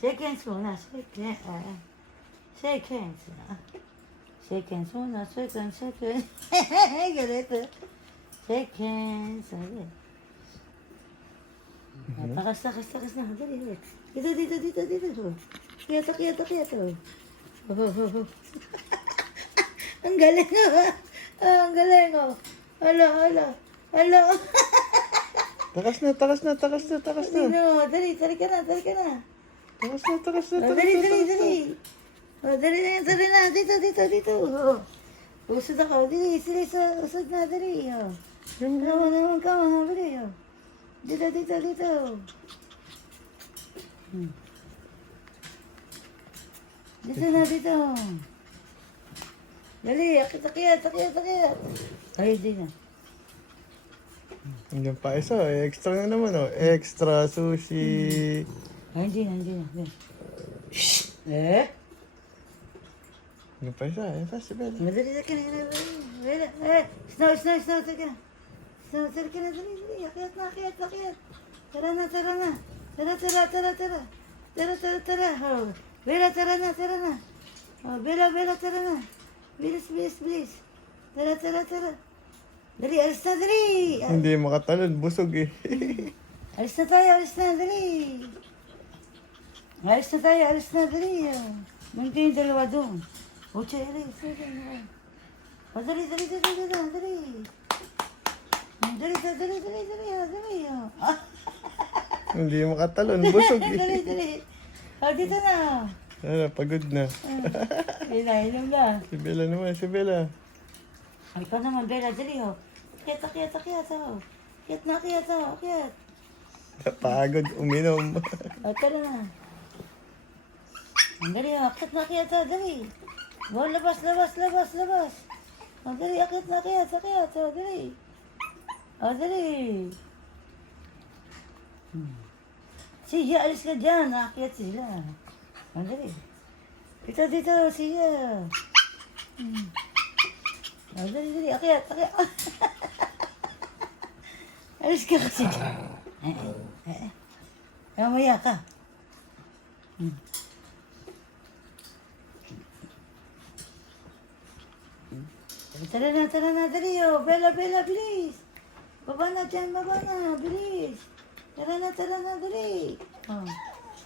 Shake hands muna. Shake hands. Shake hands muna. Shake hands. Ganito. Shake hands. Takas na. Dali. Dito. Kiyata. Ang galing ang galing Hala. Takas na. Dali ka na. Takas na. Dali. Dali na. Dito. Usod ako. Dali, usod na. Dali. Naman ka, dali. Dito. Dito. Dali, akit. Ay, di na. Hanggang pa isa. Extra na naman, oh. Extra sushi. Ay, hindi na. Hanggang pa isa. Si Bella. Madali ka na. Snow, tara ka na. Dali. Akyat na. Tara na. Tara. Oh, Bella, tara na. Oh, Bella, tara na. Bilis. Tara. Dali, alis na, dali. Hindi makatalon. Busog eh. Alis na tayo, dali. Alis na, dali. Meron kayong dalawa doon. Uche, alis. O, dali. Dali. Hindi makatalon. Busog eh. Dali. O, dito na. Pagod na. Inom na. Si Bella naman. Ay, ikaw naman, Bella, dali, ho. Akyat, ho. Akyat. Napagod. Uminom. O, tara na. Dali, ho. Akyat, ho. Dali. O, labas. O, dali, akyat. O, dali. Siya, alis ka dyan. Akyat sila. O, dali. Dito, siya. O, dali. Akyat. Alis ka kasi dyan. Mamaya ka. Tara na, dali, oh. Bella, bilis. Baba na, bilis. Tara na, dali.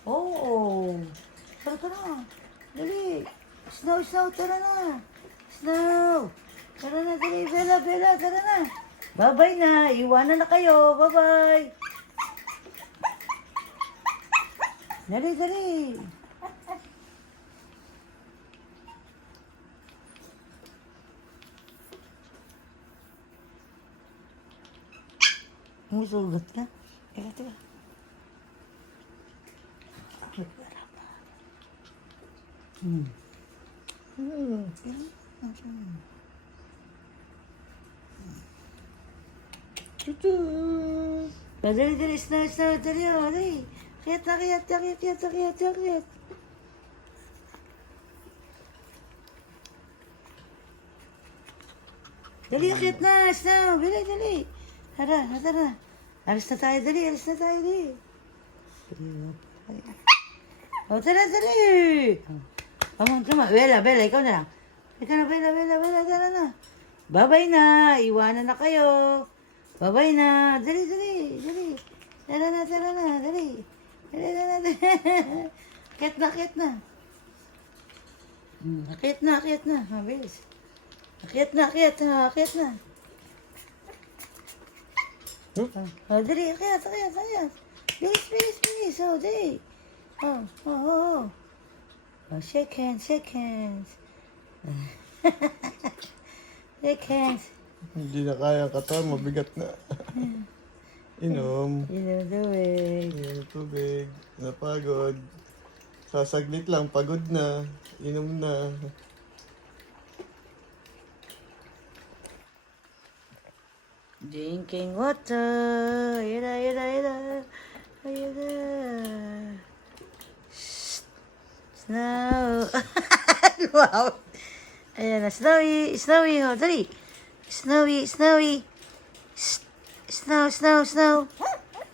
Oh. Tara ka na. Dali. Snow, tara na. Snow. Tara na, dali. Bella, tara na. Bye-bye na. Iwanan na kayo. Bye-bye. Dali. Musugat ka? Teka. Dali, snow, dali. Kiyat. Dali, akit na, snow, dali. Tara. Alis na tayo, dali. O, tara, dali. Come on. Bella, ikaw na lang. Bella, tara na. Bye-bye na. Iwanan na kayo. Bye-bye na. Dali. Tara na, dali. Akit na. Akit na. Mabilis. Akit na. Oh, dali, akit. Bilis. Oh, dali. Oh. Oh, shake hands. Shake hands. Hindi na kaya ang katawan. Mabigat na. Inom. Tubig. Napagod. Sasaglit lang. Pagod na. Inom na. Drinking water. Ayun na. Snow. Wow. Ayan na. Snowy. Oh, dali. Snowy. Snow.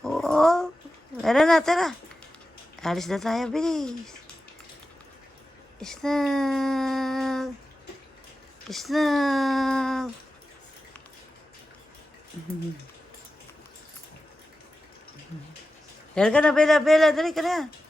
Oo. Tara na. Alis na tayo, bilis. Snap. Snap. Dali ka na, Bella, Bella, dali ka na.